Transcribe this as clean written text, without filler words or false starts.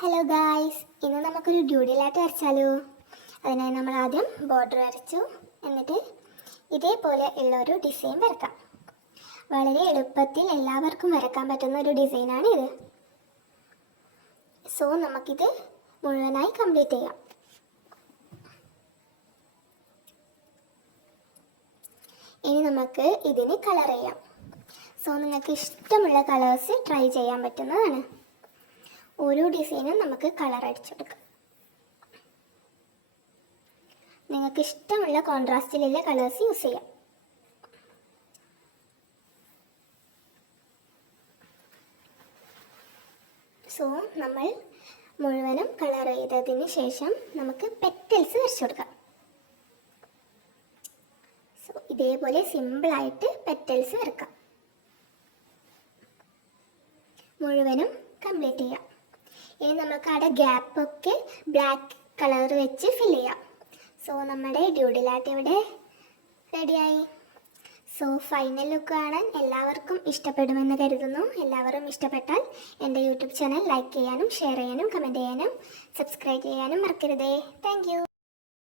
Hello guys, ഇന്ന് നമുക്കൊരു ഡ്യൂഡിലായിട്ട് വരച്ചാലോ. അതിനായി നമ്മൾ ആദ്യം ബോർഡർ വരച്ചു. എന്നിട്ട് ഇതേപോലെ ഉള്ള ഒരു ഡിസൈൻ വരക്കാം. വളരെ എളുപ്പത്തിൽ എല്ലാവർക്കും വരക്കാൻ പറ്റുന്ന ഒരു ഡിസൈനാണ് ഇത്. സോ നമുക്കിത് മുഴുവനായി കംപ്ലീറ്റ് ചെയ്യാം. ഇനി നമുക്ക് ഇതിന് കളർ ചെയ്യാം. സോ നിങ്ങൾക്ക് ഇഷ്ടമുള്ള കളേഴ്സ് ട്രൈ ചെയ്യാൻ പറ്റുന്നതാണ്. ഓരോ ഡിസൈനും നമുക്ക് കളർ അടിച്ചെടുക്കാം. നിങ്ങൾക്ക് ഇഷ്ടമുള്ള കോൺട്രാസ്റ്റിലുള്ള കളേഴ്സ് യൂസ് ചെയ്യാം. സോ നമ്മൾ മുഴുവനും കളർ ചെയ്തതിന് ശേഷം നമുക്ക് പെറ്റൽസ് വരച്ചു കൊടുക്കാം. സോ ഇതേപോലെ സിമ്പിളായിട്ട് പെറ്റൽസ് വരക്കാം. മുഴുവനും കംപ്ലീറ്റ് ചെയ്യാം. ഇനി നമുക്ക് അവിടെ ഗ്യാപ്പൊക്കെ ബ്ലാക്ക് കളർ വെച്ച് ഫിൽ ചെയ്യാം. സോ നമ്മുടെ ഡ്യൂഡിലായിട്ട് ഇവിടെ റെഡിയായി. സോ ഫൈനൽ ലുക്ക് കാണാൻ എല്ലാവർക്കും ഇഷ്ടപ്പെടുമെന്ന് കരുതുന്നു. എല്ലാവരും ഇഷ്ടപ്പെട്ടാൽ എൻ്റെ യൂട്യൂബ് ചാനൽ ലൈക്ക് ചെയ്യാനും ഷെയർ ചെയ്യാനും കമൻറ്റ് ചെയ്യാനും സബ്സ്ക്രൈബ് ചെയ്യാനും മറക്കരുതേ. താങ്ക്